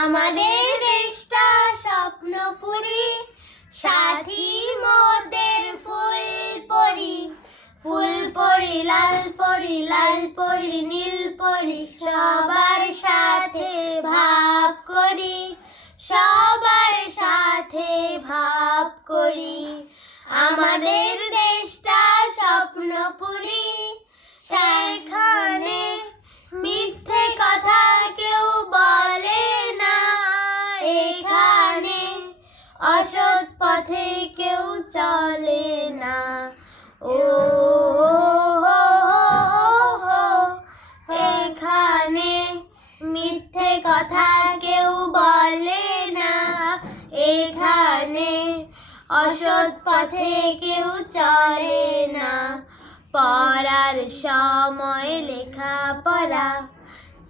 আমাদের দেশটা স্বপ্নপুরী, সাথী মোদের ফুলপরি। ফুলপরি লাল পরি, লাল পরি নীল পরি, সবার সাথে ভাব করি, সবার সাথে ভাব করি। আমাদের দেশটা স্বপ্নপুরী, সেখানে মিথ্যে কথা কেউ বলে না, এখানে অসৎ পথে কেউ চলে না। ও এখানে মিথ্যে কথা কেউ বলে না, এখানে অসৎ পথে কেউ চলে না। পড়ার সময় লেখাপড়া,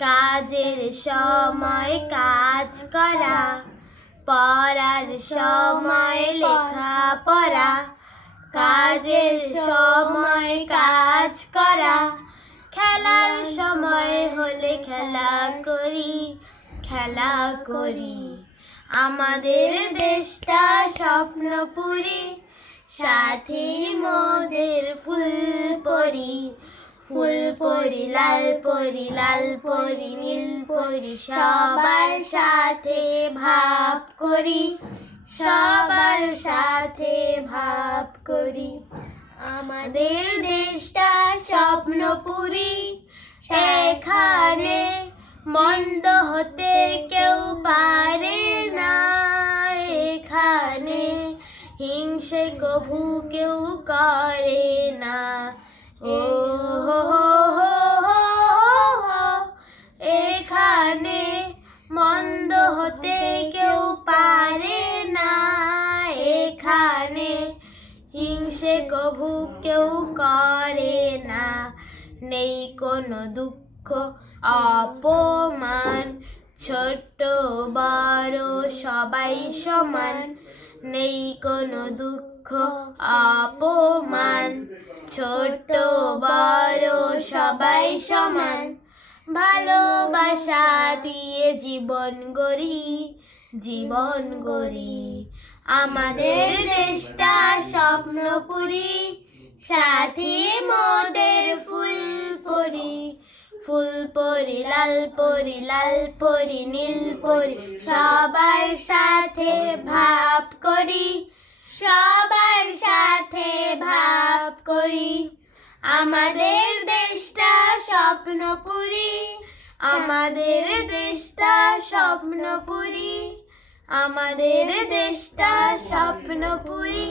কাজের সময় কাজ করা। পড়ার সময় লেখাপড়া, কাজের সময় কাজ করা। খেলার সময় হলে খেলা করি, খেলা করি। আমাদের দেশটা স্বপ্নপুরী, সাথী মোদের ফুলপরি। ফুলপরি লাল পরি, লাল পরি নীল পরি, সবার সাথে ভাব করি, সবার সাথে ভাব করি। আমাদের দেশটা স্বপ্নপুরী, সেখানে মন্দ হতে কেউ পারে না, এখানে হিংসে কভু কেউ করে না। ও এখানে মন্দ হতে কেউ পারে না, এখানে হিংসে কভু কেউ করে না। নেই কোনো দুঃখ অপমান, ছোট বড় সবাই সমান। নেই কোনো দুঃখ অপমান, ছোট বড় সবাই সমান। ভালোবাসা দিয়ে জীবন গড়ি, জীবন গড়ি। আমাদের দেশটা স্বপ্নপুরী, সাথী মোদের ফুলপরি। ফুলপরি লাল পরি, লাল পরি নীল পরি, সবার সাথে ভাব করি, সবার সাথে ভাব করি। আমাদের দেশটা স্বপ্নপুরী, আমাদের দেশটা স্বপ্নপুরী, আমাদের দেশটা স্বপ্নপুরী।